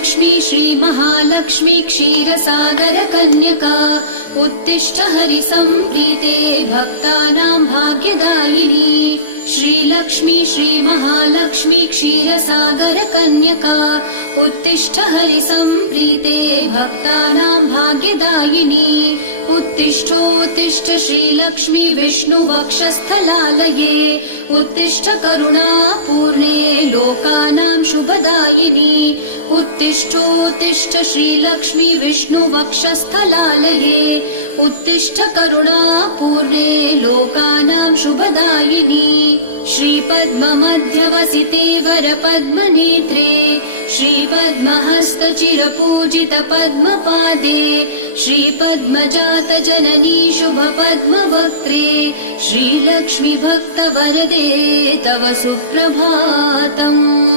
श्रीलक्ष्मी श्रीमहालक्ष्मी क्षीरसागरकन्यका उत्तिष्ठ हरिसम्प्रीते भक्तानां भाग्यदायिनी। श्रीलक्ष्मी श्रीमहालक्ष्मी क्षीरसागरकन्यका उत्तिष्ठ हरिसम्प्रीते भक्तानां भाग्यदायिनी। उत्तिष्ठोत्तिष्ठ श्रीलक्ष्मी विष्णुवक्षस्थलालये उत्तिष्ठ करुणापूर्णे लोकानां शुभदायिनी। उत्तिष्ठोत्तिष्ठ श्रीलक्ष्मी विष्णुवक्षस्थलालये उत्तिष्ठ करुणापूर्णे लोकानां शुभदायिनी। श्रीपद्ममध्यवसिते वरपद्मनेत्रे श्रीपद्महस्तचिरपूजित पद्मपादे श्रीपद्मजातजननी शुभपद्मवक्त्रे श्रीलक्ष्मी भक्तवरदे तव सुप्रभातम्।